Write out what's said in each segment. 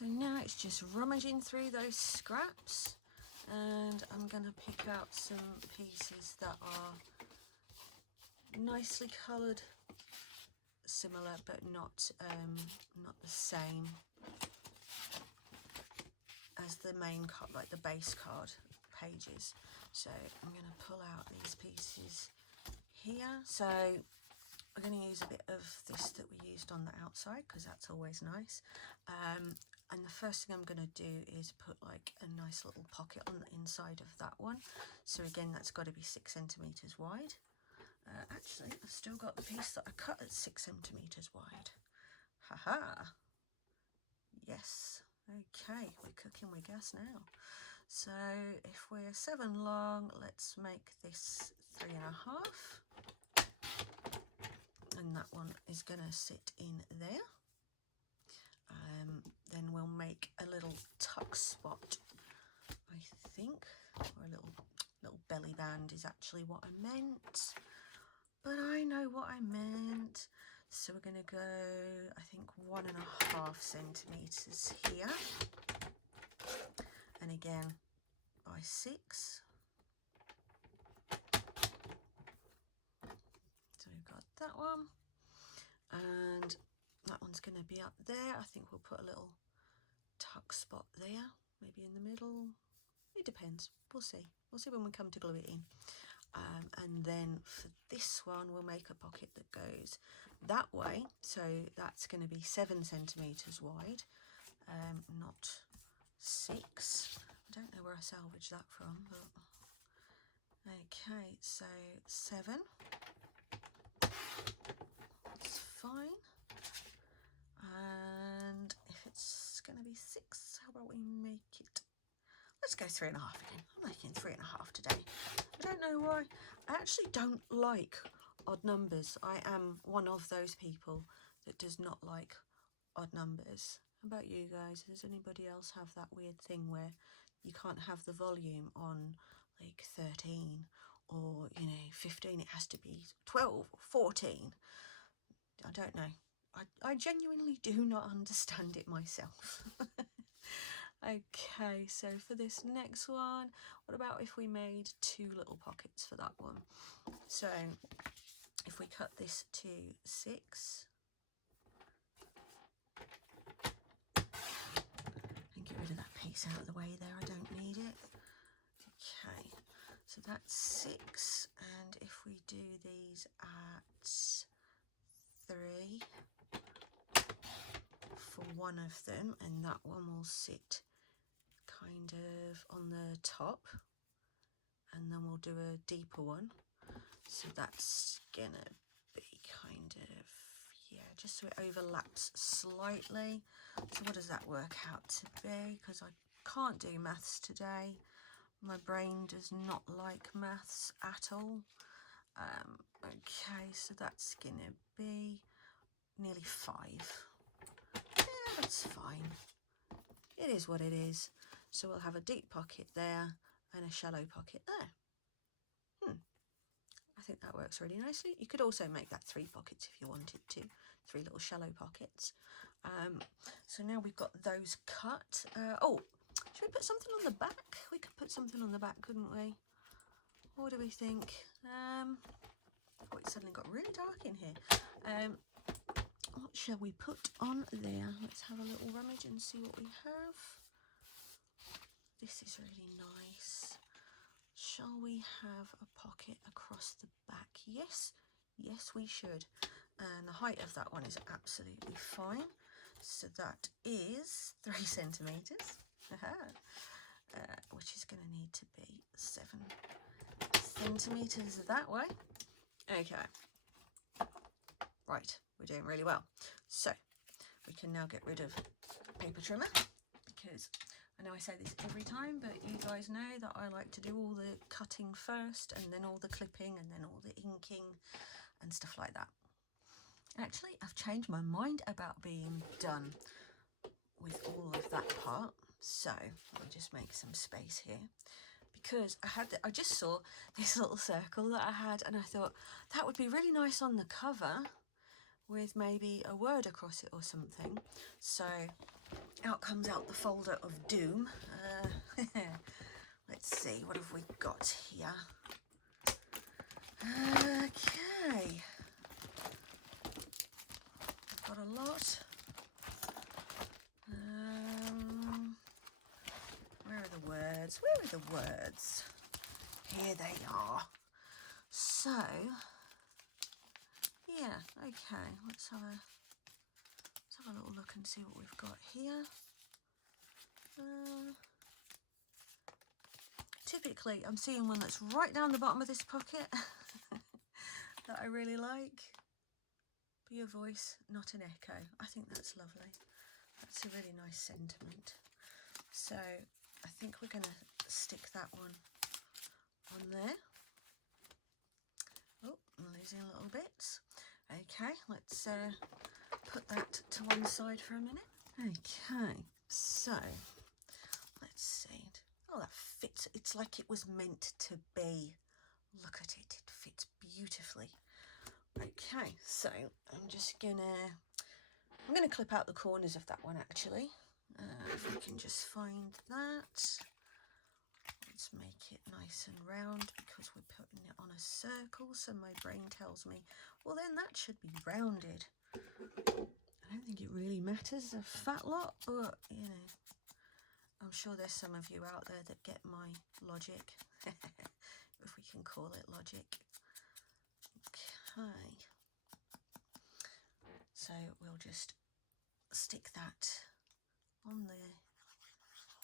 So now it's just rummaging through those scraps, and I'm going to pick out some pieces that are nicely coloured, similar but not the same as the main card, like the base card pages. So I'm going to pull out these pieces here. So we're going to use a bit of this that we used on the outside because that's always nice. And the first thing I'm going to do is put like a nice little pocket on the inside of that one. So again, that's got to be 6 centimetres wide. Actually, I've still got the piece that I cut at 6 centimetres wide. Haha! Yes. Okay, we're cooking with gas now. So if we're 7 long, let's make this 3.5. And that one is going to sit in there. Then we'll make a little tuck spot, I think, or a little belly band is actually what I meant. But I know what I meant. So we're going to go, I think, 1.5 centimetres here. And again, by 6. So we've got that one. And that one's going to be up there. I think we'll put a little tuck spot there, maybe in the middle. It depends. We'll see. We'll see when we come to glue it in. And then for this one, we'll make a pocket that goes that way. So that's going to be 7 centimetres wide, not 6. I don't know where I salvaged that from, but okay, so 7. That's fine. And if it's going to be 6, how about we make it? Let's go 3.5 again. I'm making 3.5 today. I don't know why. I actually don't like odd numbers. I am one of those people that does not like odd numbers. How about you guys? Does anybody else have that weird thing where you can't have the volume on like 13 or, 15? It has to be 12 or 14. I don't know. I genuinely do not understand it myself. Okay, so for this next one, what about if we made 2 little pockets for that one? So if we cut this to 6 and get rid of that piece out of the way there, I don't need it. Okay, so that's 6, and if we do these at 3 for one of them, and that one will sit kind of on the top, and then we'll do a deeper one, so that's gonna be kind of, yeah, just so it overlaps slightly. So what does that work out to be? Because I can't do maths today, my brain does not like maths at all. Okay, so that's gonna be nearly 5. Yeah, that's fine, it is what it is. So we'll have a deep pocket there and a shallow pocket there. I think that works really nicely. You could also make that 3 pockets if you wanted to, 3 little shallow pockets. So now we've got those cut. Oh, should we put something on the back? We could put something on the back, couldn't we? What do we think? Oh, it suddenly got really dark in here. What shall we put on there? Let's have a little rummage and see what we have. This is really nice. Shall we have a pocket across the back? Yes, yes we should. And the height of that one is absolutely fine. So that is 3 centimetres, which is going to need to be 7 centimetres that way. Okay, right, we're doing really well. So we can now get rid of paper trimmer, because I know I say this every time, but you guys know that I like to do all the cutting first, and then all the clipping, and then all the inking and stuff like that. Actually, I've changed my mind about being done with all of that part. So let me just make some space here, because I just saw this little circle that I had, and I thought that would be really nice on the cover with maybe a word across it or something. So out comes out the folder of doom. Let's see, what have we got here? Okay, I've got a lot. Where are the words? Where are the words? Here they are. So, yeah, okay, let's have a little look and see what we've got here. Typically, I'm seeing one that's right down the bottom of this pocket that I really like. Be a voice, not an echo. I think that's lovely. That's a really nice sentiment. So I think we're going to stick that one on there. Oh, I'm losing little bits. Okay, let's put that to one side for a minute. Okay, so let's see. Oh, that fits. It's like it was meant to be. Look at it. It fits beautifully. Okay, so I'm gonna clip out the corners of that one actually. If we can just find that. Let's make it nice and round because we're putting it on a circle. So my brain tells me, well, then that should be rounded. I don't think it really matters a fat lot, but you know, I'm sure there's some of you out there that get my logic, if we can call it logic. Okay, so we'll just stick that on the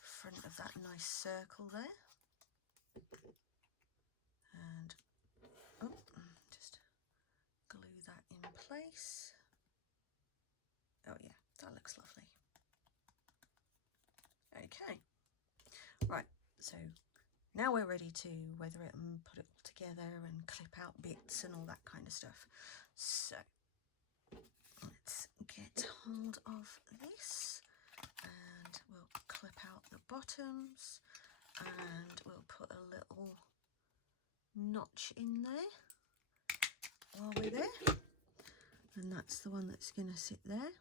front of that nice circle there, and just glue that in place. Oh yeah, that looks lovely. Okay, right, so now we're ready to weather it and put it all together and clip out bits and all that kind of stuff. So let's get hold of this and we'll clip out the bottoms and we'll put a little notch in there while we're there. And that's the one that's going to sit there.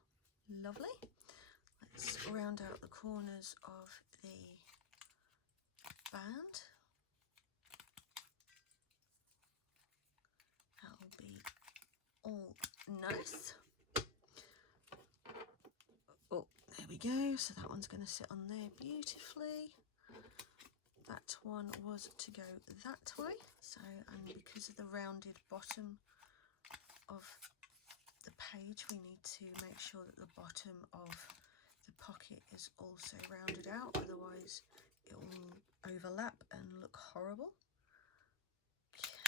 Lovely. Let's round out the corners of the band. That'll be all nice. Oh, there we go. So that one's going to sit on there beautifully. That one was to go that way. So, and because of the rounded bottom of the page, we need to make sure that the bottom of the pocket is also rounded out, otherwise it will overlap and look horrible.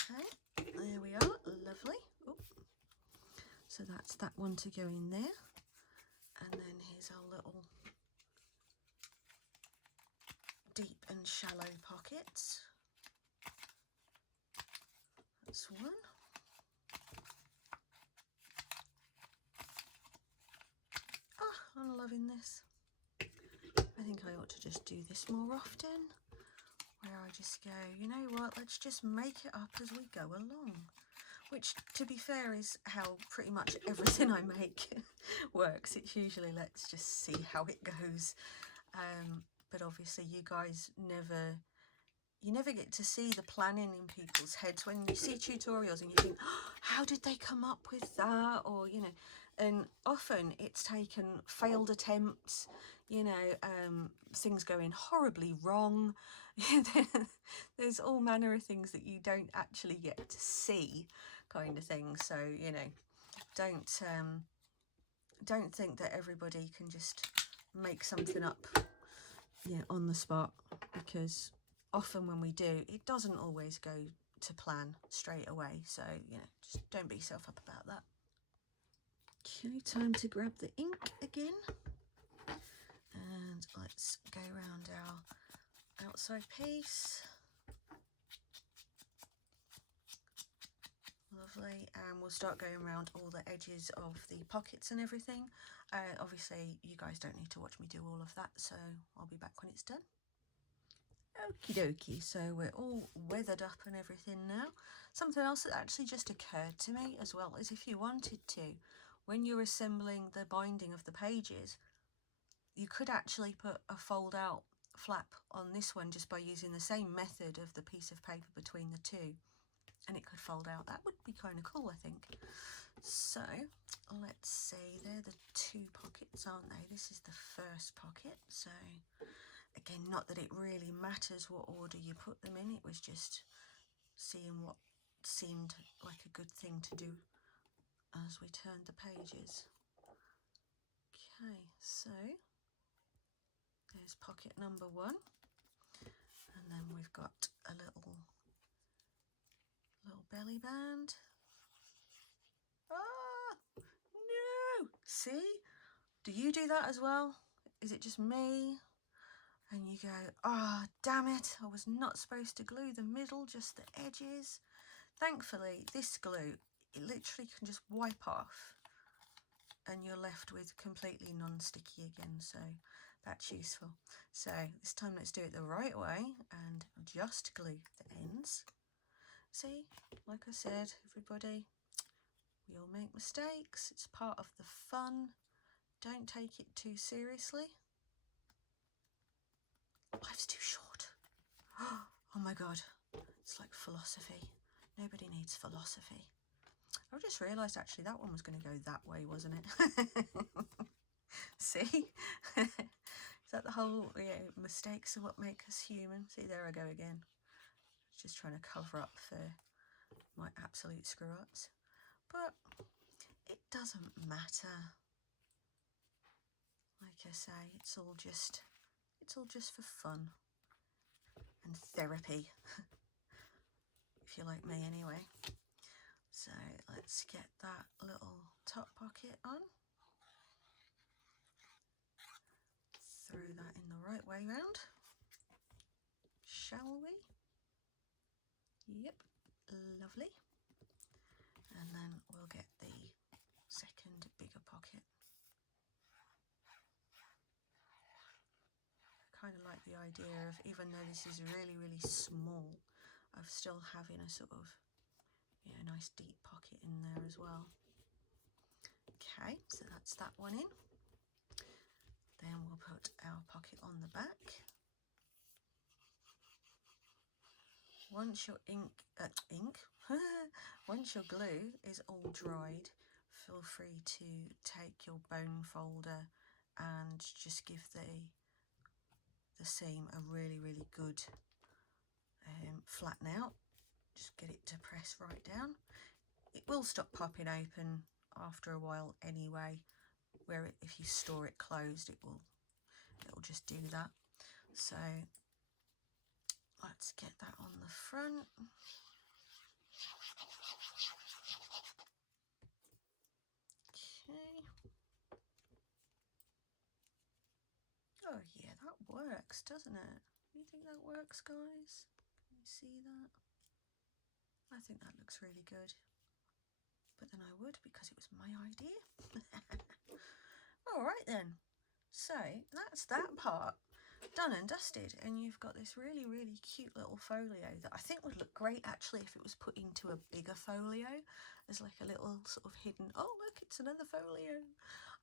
Okay, there we are, lovely. Oop. So that's that one to go in there, and then here's our little deep and shallow pockets. That's one. Oh, I'm loving this. I think I ought to just do this more often, where I just go, you know what, let's just make it up as we go along. Which, to be fair, is how pretty much everything I make works. It's usually let's just see how it goes. But obviously you guys you never get to see the planning in people's heads when you see tutorials and you think, oh, how did they come up with that? Or, you know, and often it's taken failed attempts, you know, things going horribly wrong. There's all manner of things that you don't actually get to see, kind of thing. So, you know, don't think that everybody can just make something up, yeah, on the spot, because often when we do, it doesn't always go to plan straight away. So, you know, just don't beat yourself up about that. Okay, time to grab the ink again. And let's go around our outside piece. Lovely. And we'll start going around all the edges of the pockets and everything. Obviously, you guys don't need to watch me do all of that, so I'll be back when it's done. Okie dokie, so we're all weathered up and everything now. Something else that actually just occurred to me as well is if you wanted to, when you're assembling the binding of the pages, you could actually put a fold out flap on this one just by using the same method of the piece of paper between the two, and it could fold out. That would be kind of cool, I think. So let's see, they're the two pockets, aren't they? This is the first pocket. So again, not that it really matters what order you put them in, it was just seeing what seemed like a good thing to do as we turned the pages. Okay, so there's pocket number 1, and then we've got a little belly band. Ah, no! See? Do you do that as well? Is it just me? And you go, oh, damn it, I was not supposed to glue the middle, just the edges. Thankfully, this glue, it literally can just wipe off and you're left with completely non-sticky again, so that's useful. So this time let's do it the right way and just glue the ends. See, like I said, everybody, we all make mistakes. It's part of the fun. Don't take it too seriously. Life's too short. Oh my God, it's like philosophy. Nobody needs philosophy. I've just realised actually that one was going to go that way, wasn't it? See? Is that the whole, yeah, mistakes are what make us human? See, there I go again. Just trying to cover up for my absolute screw-ups. But it doesn't matter. Like I say, it's all just for fun and therapy, if you're like me anyway. So let's get that little top pocket on. Throw that in the right way round, shall we? Yep, lovely. And then we'll get the second bigger pocket. I kind of like the idea of, even though this is really, really small, of still having a sort of, yeah, nice deep pocket in there as well. Okay, so that's that one in. Then we'll put our pocket on the back. Once your once your glue is all dried, feel free to take your bone folder and just give the seam a really, really good flatten out. Just get it to press right down. It will stop popping open after a while anyway, where if you store it closed, it'll just do that. So let's get that on the front. Okay. Oh yeah, that works, doesn't it? Do you think that works, guys? Can you see that? I think that looks really good. But then I would, because it was my idea. All right then. So that's that part done and dusted, and you've got this really, really cute little folio that I think would look great actually if it was put into a bigger folio as like a little sort of hidden, oh look, it's another folio.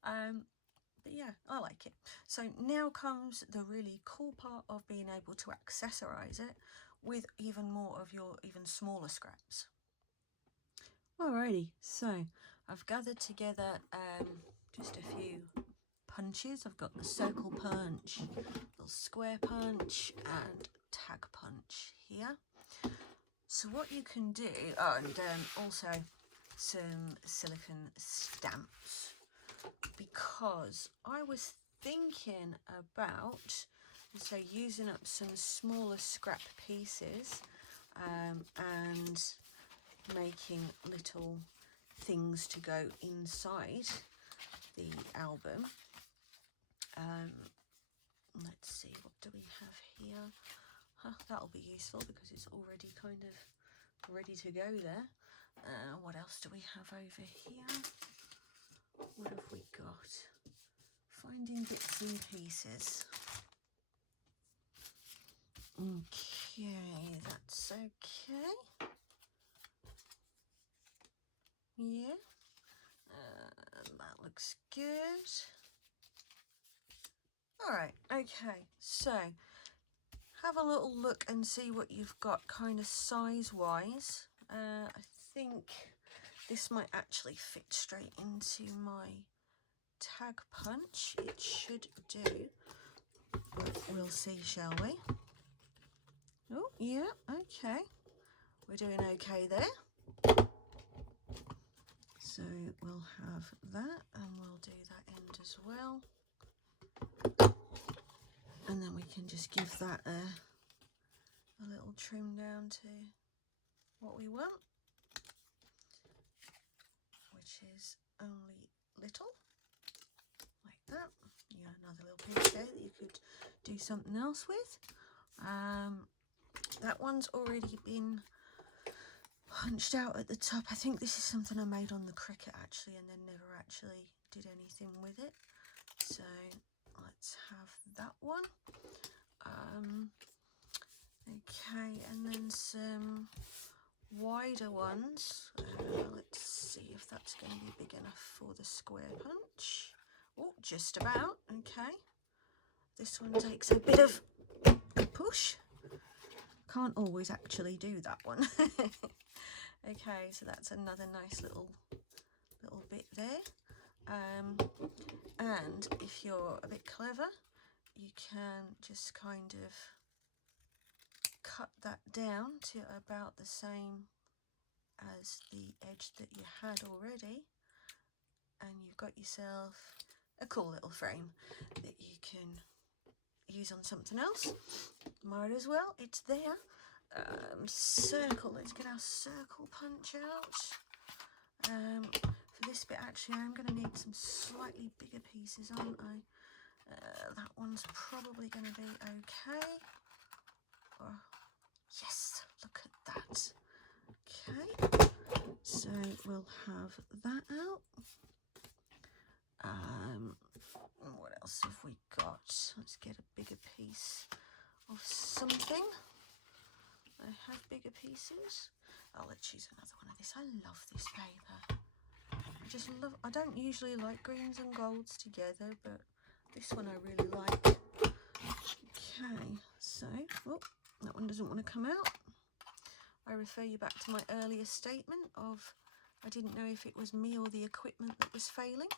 But yeah, I like it. So now comes the really cool part of being able to accessorize it with even more of your even smaller scraps. Alrighty, so I've gathered together just a few punches. I've got the circle punch, little square punch, and tag punch here. So what you can do, oh, and also some silicone stamps, because I was thinking about, so using up some smaller scrap pieces and making little things to go inside the album. Let's see, what do we have here? That'll be useful because it's already kind of ready to go there. What else do we have over here? What have we got? Finding bits and pieces. Okay, that's okay. Yeah. looks good. All right, okay, so have a little look and see what you've got kind of size-wise. I think this might actually fit straight into my tag punch. It should do. We'll see, shall we? Oh, yeah, okay. We're doing okay there. So we'll have that, and we'll do that end as well. And then we can just give that a little trim down to what we want, which is only little, like that. Yeah, another little piece there that you could do something else with. That one's already been punched out at the top. I think this is something I made on the Cricut actually, and then never actually did anything with it. So let's have that one. Okay, and then some wider ones. Let's see if that's going to be big enough for the square punch. Oh, just about. Okay, this one takes a bit of a push. Can't always actually do that one. Okay, so that's another nice little bit there. And if you're a bit clever, you can just kind of cut that down to about the same as the edge that you had already, and you've got yourself a cool little frame that you can use on something else. Might as well, it's there. Circle, let's get our circle punch out. For this bit actually I'm going to need some slightly bigger pieces, aren't I? That one's probably going to be okay. Oh, yes, look at that. Okay, so we'll have that out. What else have we got? Let's get a bigger piece of something. I have bigger pieces. Oh, let's use another one of this. I love this paper. I don't usually like greens and golds together, but this one I really like. Okay, so, oh, that one doesn't want to come out. I refer you back to my earlier statement of I didn't know if it was me or the equipment that was failing.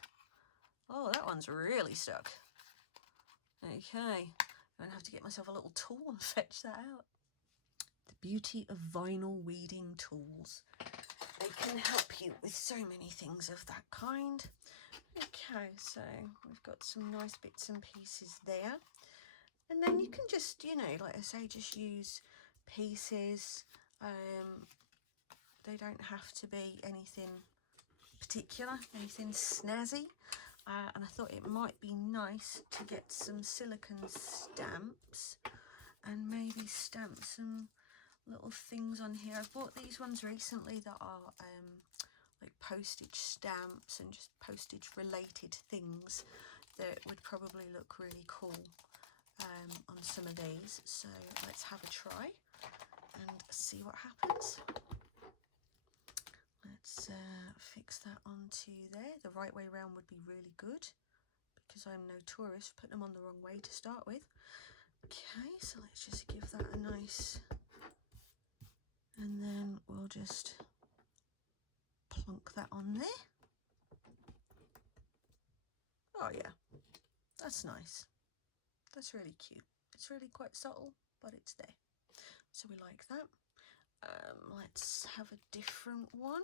Oh, that one's really stuck. Okay, I'm going to have to get myself a little tool and fetch that out. The beauty of vinyl weeding tools. They can help you with so many things of that kind. Okay, so we've got some nice bits and pieces there. And then you can just, you know, like I say, just use pieces. They don't have to be anything particular, anything snazzy. And I thought it might be nice to get some silicone stamps and maybe stamp some little things on here. I've bought these ones recently that are like postage stamps and just postage related things that would probably look really cool on some of these. So let's have a try and see what happens. Let's fix that onto there. The right way around would be really good because I'm notorious for putting them on the wrong way to start with. Okay, so let's just give that a nice, and then we'll just plonk that on there. Oh yeah, that's nice. That's really cute. It's really quite subtle, but it's there. So we like that. Let's have a different one.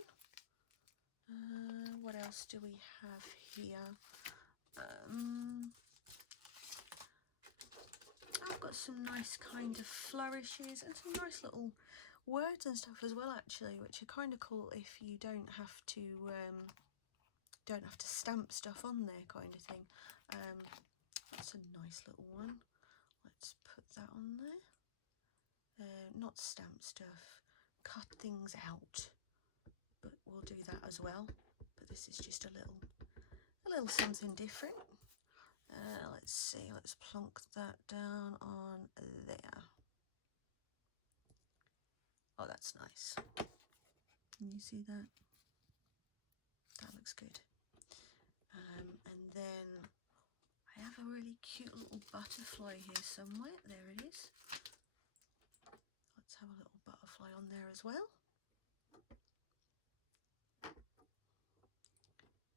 What else do we have here? I've got some nice kind of flourishes and some nice little words and stuff as well, actually, which are kind of cool if you don't have to stamp stuff on there, kind of thing. That's a nice little one. Let's put that on there. Not stamp stuff, cut things out, but we'll do that as well. But this is just a little something different. Let's see, let's plonk that down on there. Oh, that's nice. Can you see that? That looks good. then I have a really cute little butterfly here somewhere. There it is. Let's have a little butterfly on there as well.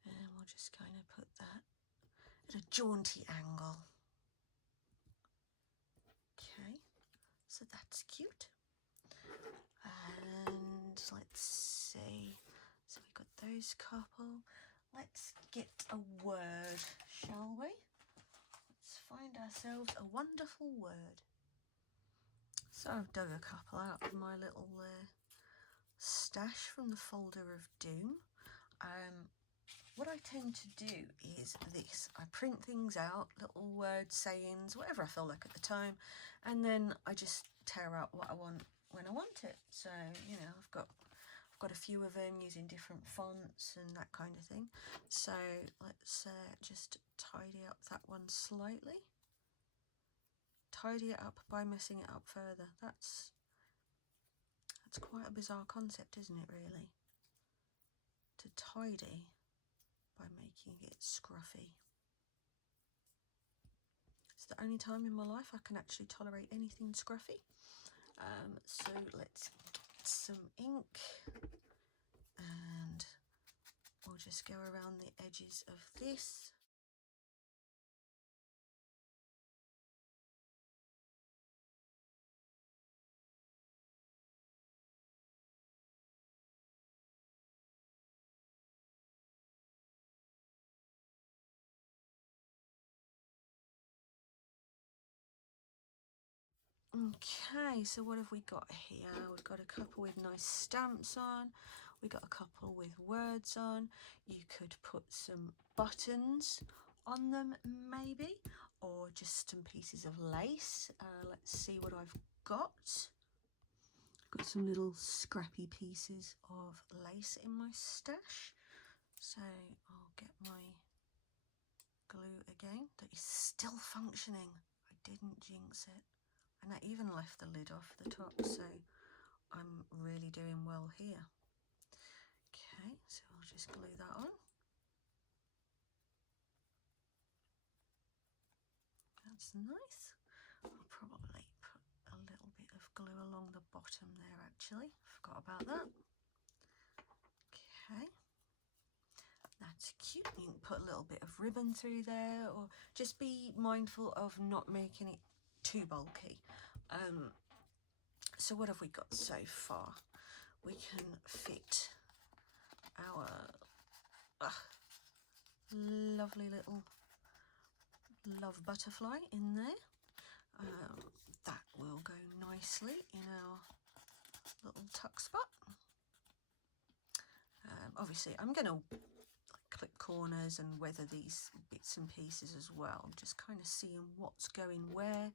And we'll just kind of put that at a jaunty angle. Okay, so that's cute. And let's see, so we've got those couple. Let's get a word, shall we? Let's find ourselves a wonderful word. So I've dug a couple out of my little stash from the folder of doom. What I tend to do is this. I print things out, little words, sayings, whatever I feel like at the time, and then I just tear out what I want when I want it. So, you know, I've got a few of them using different fonts and that kind of thing. So let's just tidy up that one slightly. Tidy it up by messing it up further. That's quite a bizarre concept, isn't it, really? To tidy by making it scruffy. It's the only time in my life I can actually tolerate anything scruffy. So let's get some ink and we'll just go around the edges of this. Okay, so what have we got here? We've got a couple with nice stamps on. We've got a couple with words on. You could put some buttons on them maybe, or just some pieces of lace. Let's see what I've got. I've got some little scrappy pieces of lace in my stash. So I'll get my glue again. That is still functioning. I didn't jinx it. And I even left the lid off the top, so I'm really doing well here. Okay, so I'll just glue that on. That's nice. I'll probably put a little bit of glue along the bottom there actually. Forgot about that. Okay. That's cute. You can put a little bit of ribbon through there, or just be mindful of not making it too bulky. So what have we got so far? We can fit our lovely little love butterfly in there. That will go nicely in our little tuck spot. Obviously I'm going to clip corners and weather these bits and pieces as well, just kind of seeing what's going where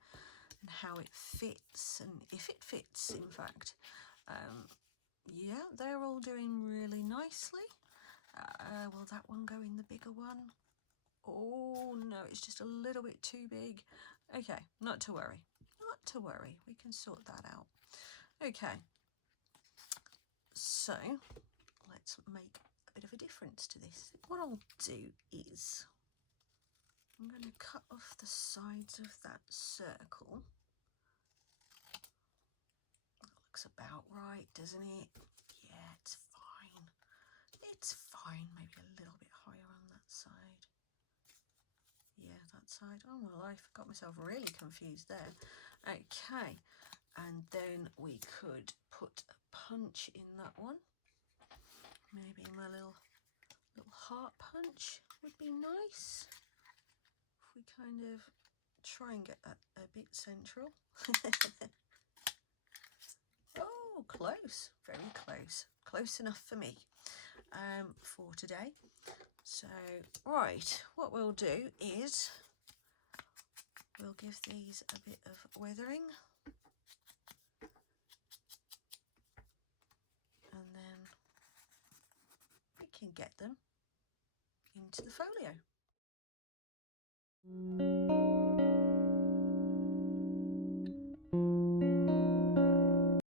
and how it fits, and if it fits in fact. Yeah, they're all doing really nicely. Will that one go in the bigger one? Oh no, it's just a little bit too big. Okay, not to worry, not to worry, we can sort that out. Okay, so let's make a bit of a difference to this. What I'll do is I'm going to cut off the sides of that circle. That looks about right, doesn't it? Yeah, it's fine. It's fine. Maybe a little bit higher on that side. Yeah, that side. Oh my life, got myself really confused there. Okay, and then we could put a punch in that one. Maybe my little heart punch would be nice. If we kind of try and get that a bit central. Oh, close, very close. Close enough for me for today. So, right, what we'll do is we'll give these a bit of weathering. And then we can get them into the folio.